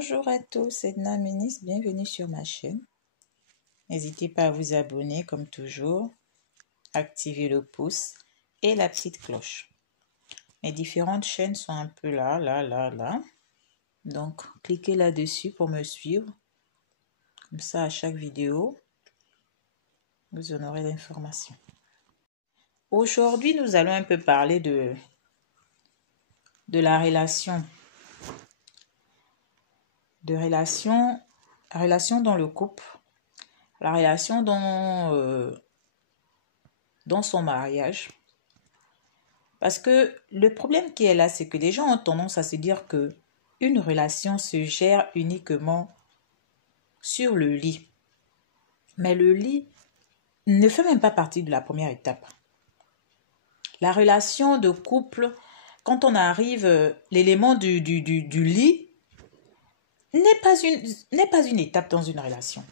Bonjour à tous, c'est Edna Ménis, bienvenue sur ma chaîne. N'hésitez pas à vous abonner comme toujours, activer le pouce et la petite cloche. Mes différentes chaînes sont un peu là. Donc, cliquez là-dessus pour me suivre. Comme ça, à chaque vidéo, vous en aurez l'information. Aujourd'hui, nous allons un peu parler de la relation. Relation dans le couple, la relation dans son mariage. Parce que le problème qui est là, c'est que les gens ont tendance à se dire que une relation se gère uniquement sur le lit. Mais le lit ne fait même pas partie de la première étape. La relation de couple, quand on arrive, l'élément du lit n'est pas une étape dans une relation.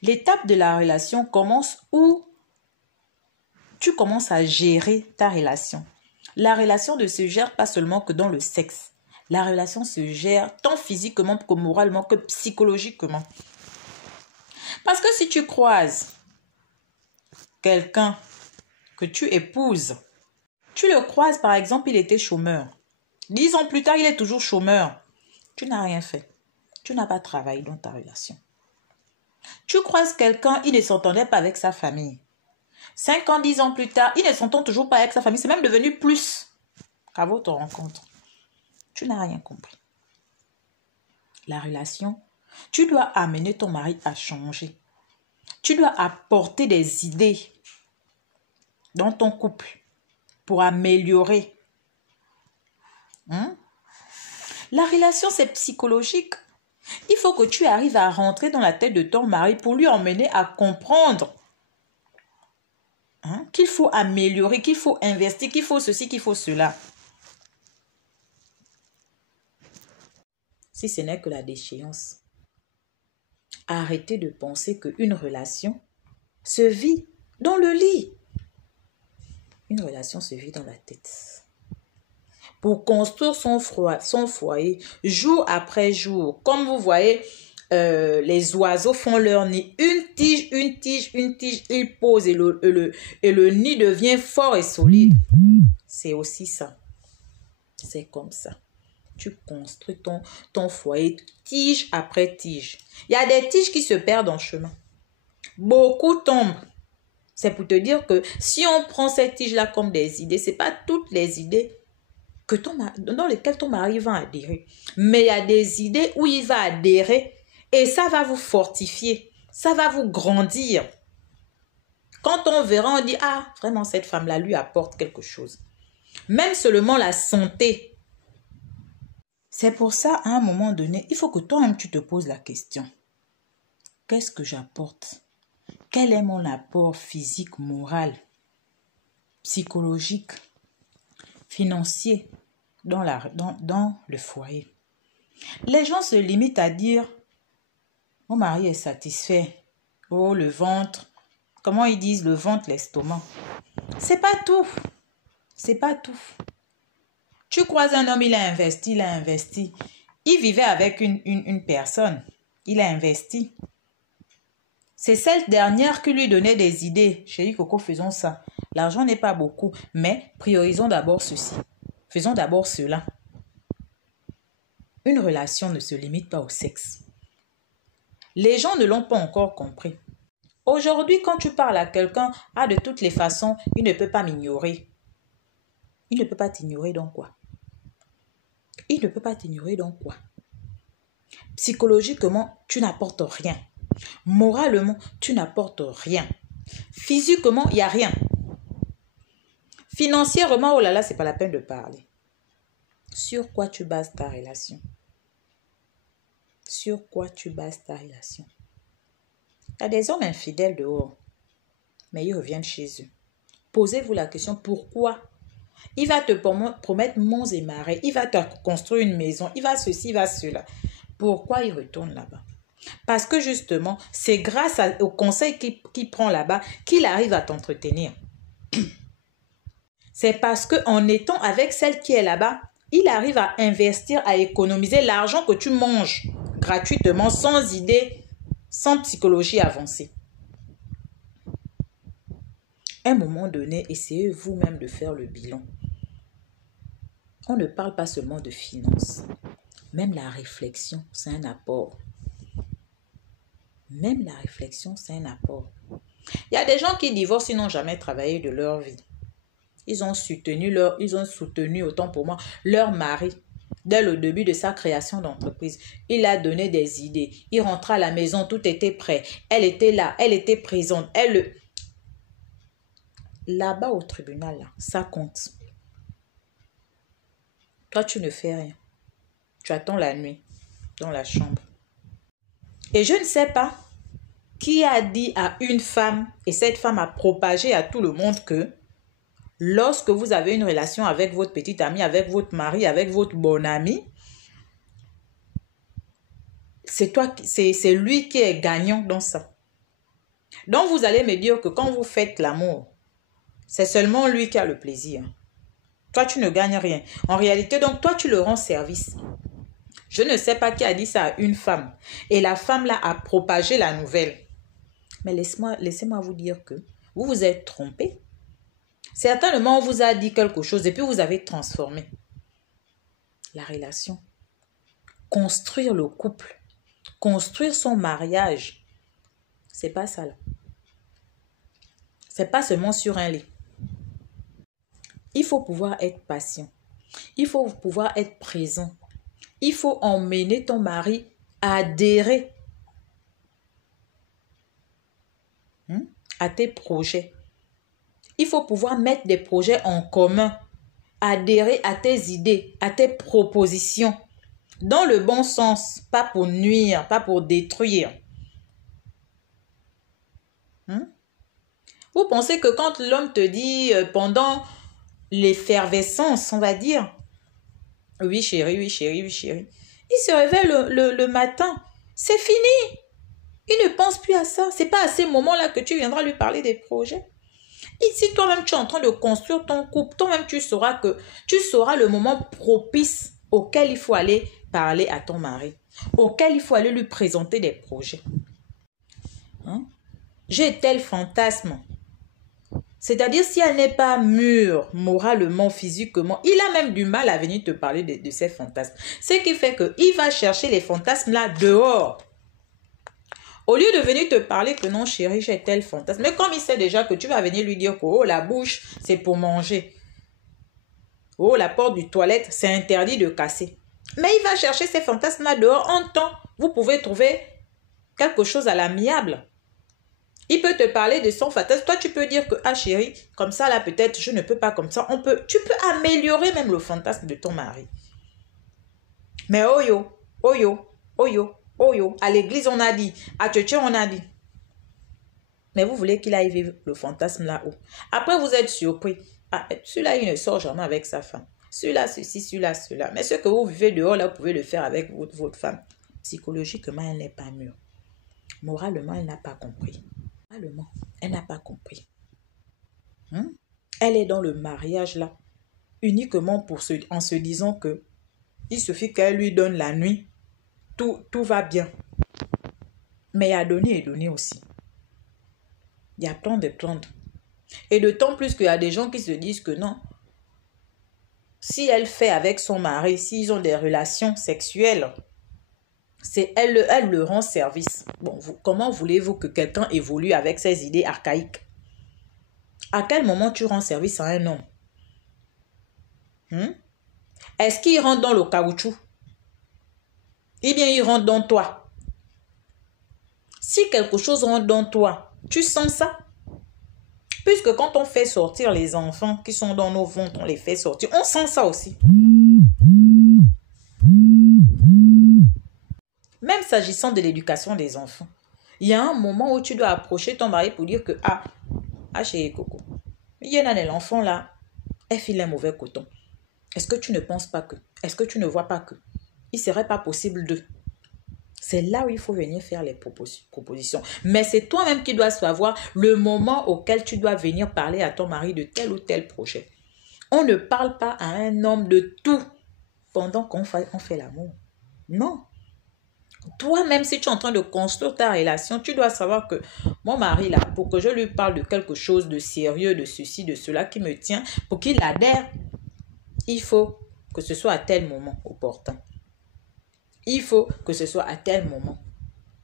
L'étape de la relation commence où tu commences à gérer ta relation. La relation ne se gère pas seulement que dans le sexe. La relation se gère tant physiquement que moralement que psychologiquement. Parce que si tu croises quelqu'un que tu épouses, tu le croises par exemple, il était chômeur. 10 ans plus tard, il est toujours chômeur. Tu n'as rien fait. Tu n'as pas travaillé dans ta relation. Tu croises quelqu'un, il ne s'entendait pas avec sa famille. 5 ans, 10 ans plus tard, il ne s'entend toujours pas avec sa famille. C'est même devenu plus qu'à votre rencontre. Tu n'as rien compris. La relation, tu dois amener ton mari à changer. Tu dois apporter des idées dans ton couple pour améliorer. La relation, c'est psychologique. Il faut que tu arrives à rentrer dans la tête de ton mari pour lui emmener à comprendre qu'il faut améliorer, qu'il faut investir, qu'il faut ceci, qu'il faut cela. Si ce n'est que la déchéance. Arrêtez de penser qu'une relation se vit dans le lit. Une relation se vit dans la tête. Pour construire son foyer, jour après jour, comme vous voyez, les oiseaux font leur nid. Une tige, ils posent et le nid devient fort et solide. C'est aussi ça. C'est comme ça. Tu construis ton foyer tige après tige. Il y a des tiges qui se perdent en chemin. Beaucoup tombent. C'est pour te dire que si on prend ces tiges-là comme des idées, ce n'est pas toutes les idées dans lesquelles ton mari va adhérer. Mais il y a des idées où il va adhérer et ça va vous fortifier. Ça va vous grandir. Quand on verra, on dit, ah, vraiment, cette femme-là lui apporte quelque chose. Même seulement la santé. C'est pour ça, à un moment donné, il faut que toi-même, tu te poses la question. Qu'est-ce que j'apporte? Quel est mon apport physique, moral, psychologique, financier dans le foyer? Les gens se limitent à dire, mon mari est satisfait. Oh, le ventre. Comment ils disent le ventre, l'estomac? C'est pas tout. C'est pas tout. Tu croises un homme, il a investi. Il vivait avec une personne. Il a investi. C'est cette dernière qui lui donnait des idées. Chérie Coco, faisons ça. L'argent n'est pas beaucoup, mais priorisons d'abord ceci. Faisons d'abord cela. Une relation ne se limite pas au sexe. Les gens ne l'ont pas encore compris. Aujourd'hui, quand tu parles à quelqu'un, de toutes les façons, il ne peut pas m'ignorer. Il ne peut pas t'ignorer dans quoi? Il ne peut pas t'ignorer dans quoi? Psychologiquement, tu n'apportes rien. Moralement, tu n'apportes rien. Physiquement, il n'y a rien. Financièrement, oh là là, c'est pas la peine de parler. Sur quoi tu bases ta relation? Sur quoi tu bases ta relation? Il y a des hommes infidèles dehors, mais ils reviennent chez eux. Posez-vous la question, pourquoi? Il va te promettre monts et marais, il va te construire une maison, il va ceci, il va cela. Pourquoi il retourne là-bas? Parce que justement, c'est grâce au conseil qu'il prend là-bas qu'il arrive à t'entretenir. C'est parce qu'en étant avec celle qui est là-bas, il arrive à investir, à économiser l'argent que tu manges gratuitement, sans idée, sans psychologie avancée. À un moment donné, essayez vous-même de faire le bilan. On ne parle pas seulement de finances. Même la réflexion, c'est un apport. Même la réflexion, c'est un apport. Il y a des gens qui divorcent, ils n'ont jamais travaillé de leur vie. Ils ont soutenu autant pour moi leur mari dès le début de sa création d'entreprise. Il a donné des idées. Il rentrait à la maison, tout était prêt. Elle était là, elle était présente. Là-bas au tribunal, là, ça compte. Toi, tu ne fais rien. Tu attends la nuit dans la chambre. Et je ne sais pas qui a dit à une femme, et cette femme a propagé à tout le monde que lorsque vous avez une relation avec votre petite amie, avec votre mari, avec votre bon ami, c'est lui qui est gagnant dans ça. Donc vous allez me dire que quand vous faites l'amour, c'est seulement lui qui a le plaisir. Toi, tu ne gagnes rien. En réalité, donc, toi, tu le rends service. Je ne sais pas qui a dit ça à une femme. Et la femme, là, a propagé la nouvelle. Mais laissez-moi vous dire que vous vous êtes trompé. Certainement, on vous a dit quelque chose et puis vous avez transformé la relation. Construire le couple, construire son mariage, c'est pas ça là. C'est pas seulement sur un lit. Il faut pouvoir être patient. Il faut pouvoir être présent. Il faut emmener ton mari à adhérer à tes projets. Il faut pouvoir mettre des projets en commun, adhérer à tes idées, à tes propositions, dans le bon sens, pas pour nuire, pas pour détruire. Vous pensez que quand l'homme te dit pendant l'effervescence, on va dire, oui chérie, oui chérie, oui chérie, il se réveille le matin, c'est fini. Il ne pense plus à ça. C'est pas à ces moments-là que tu viendras lui parler des projets. Et si toi-même tu es en train de construire ton couple, toi-même tu sauras le moment propice auquel il faut aller parler à ton mari, auquel il faut aller lui présenter des projets. J'ai tel fantasme. C'est-à-dire, si elle n'est pas mûre moralement, physiquement, il a même du mal à venir te parler de ses fantasmes. Ce qui fait qu'il va chercher les fantasmes là dehors. Au lieu de venir te parler que non, chérie, j'ai tel fantasme. Mais comme il sait déjà que tu vas venir lui dire que oh, la bouche, c'est pour manger. Oh, la porte du toilette, c'est interdit de casser. Mais il va chercher ces fantasmes là dehors. En temps, vous pouvez trouver quelque chose à l'amiable. Il peut te parler de son fantasme. Toi, tu peux dire que, ah chérie, comme ça, là, peut-être, je ne peux pas comme ça. Tu peux améliorer même le fantasme de ton mari. Mais oh yo, oh yo, oh yo, oh yo. À l'église, on a dit. À Tchétché, on a dit. Mais vous voulez qu'il aille vivre le fantasme là-haut. Après, vous êtes surpris. Ah, celui-là, il ne sort jamais avec sa femme. Celui-là, ceci, celui-là, cela. Mais ce que vous vivez dehors, là, vous pouvez le faire avec votre femme. Psychologiquement, elle n'est pas mûre. Moralement, elle n'a pas compris. Moralement, elle n'a pas compris. Elle est dans le mariage là, uniquement en se disant que il suffit qu'elle lui donne la nuit, tout va bien. Mais il y a donner et donner aussi. Il y a prendre et prendre. Et d'autant plus qu'il y a des gens qui se disent que non, si elle fait avec son mari, s'ils ont des relations sexuelles, elle le rend service. Bon, comment voulez-vous que quelqu'un évolue avec ses idées archaïques? À quel moment tu rends service à un homme? Est-ce qu'il rentre dans le caoutchouc? Eh bien, il rentre dans toi. Si quelque chose rentre dans toi, tu sens ça? Puisque quand on fait sortir les enfants qui sont dans nos ventres, on les fait sortir, on sent ça aussi. Même s'agissant de l'éducation des enfants, il y a un moment où tu dois approcher ton mari pour dire que chérie Coco, il y en a l'enfant là, elle file un mauvais coton. Est-ce que tu ne penses pas que, est-ce que tu ne vois pas que il ne serait pas possible de... C'est là où il faut venir faire les propositions. Mais c'est toi-même qui dois savoir le moment auquel tu dois venir parler à ton mari de tel ou tel projet. On ne parle pas à un homme de tout. pendant qu'on fait l'amour. Non. Toi-même, si tu es en train de construire ta relation, tu dois savoir que mon mari, là, pour que je lui parle de quelque chose de sérieux, de ceci, de cela qui me tient, pour qu'il adhère, il faut que ce soit à tel moment opportun. Il faut que ce soit à tel moment.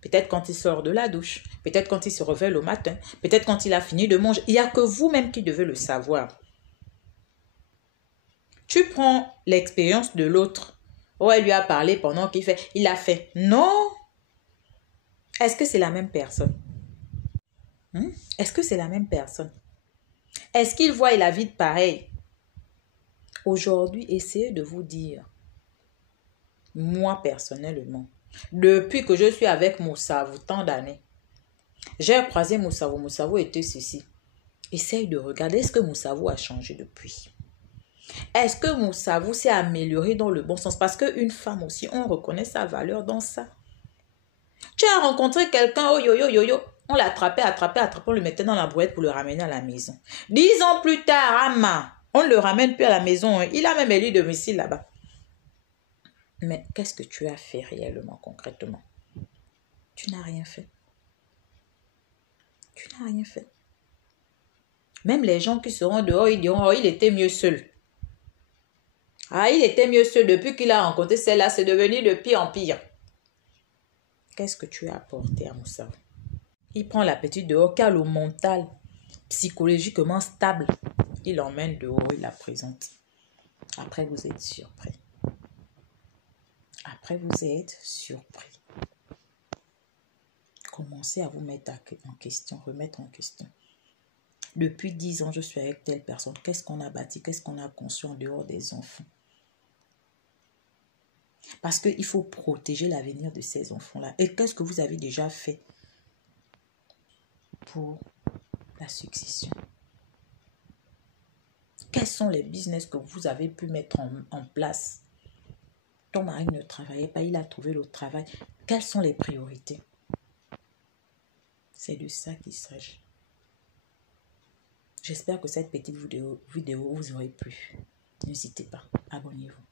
Peut-être quand il sort de la douche, peut-être quand il se réveille le matin, peut-être quand il a fini de manger. Il n'y a que vous-même qui devez le savoir. Tu prends l'expérience de l'autre. Oh, elle lui a parlé pendant qu'il fait. Il a fait. Non. Est-ce que c'est la même personne? Est-ce que c'est la même personne? Est-ce qu'il voit la vie de pareil? Aujourd'hui, essayez de vous dire. Moi, personnellement, depuis que je suis avec Moussavou, tant d'années, j'ai croisé Moussavou. Moussavou était ceci. Essaye de regarder. Est-ce que Moussavou a changé depuis? Est-ce que Moussavou s'est amélioré dans le bon sens? Parce qu'une femme aussi, on reconnaît sa valeur dans ça. Tu as rencontré quelqu'un, oh yo yo yo yo, on l'attrapait, on le mettait dans la brouette pour le ramener à la maison. 10 ans plus tard, Ama, on ne le ramène plus à la maison. Il a même élu domicile là-bas. Mais qu'est-ce que tu as fait réellement, concrètement? Tu n'as rien fait. Tu n'as rien fait. Même les gens qui seront dehors, ils diront, oh, il était mieux seul. Ah, il était mieux seul. Depuis qu'il a rencontré celle-là, c'est devenu de pire en pire. Qu'est-ce que tu as apporté à Moussa? Il prend la petite dehors, car le mental, psychologiquement stable, il l'emmène dehors, il la présente. Après, vous êtes surpris. Après, vous êtes surpris. Commencez à vous mettre en question, remettre en question. Depuis 10 ans, je suis avec telle personne. Qu'est-ce qu'on a bâti? Qu'est-ce qu'on a conçu en dehors des enfants? Parce qu'il faut protéger l'avenir de ces enfants-là. Et qu'est-ce que vous avez déjà fait pour la succession? Quels sont les business que vous avez pu mettre en place? Ton mari ne travaillait pas, il a trouvé le travail. Quelles sont les priorités? C'est de ça qu'il s'agit. J'espère que cette petite vidéo vous aurait plu. N'hésitez pas, abonnez-vous.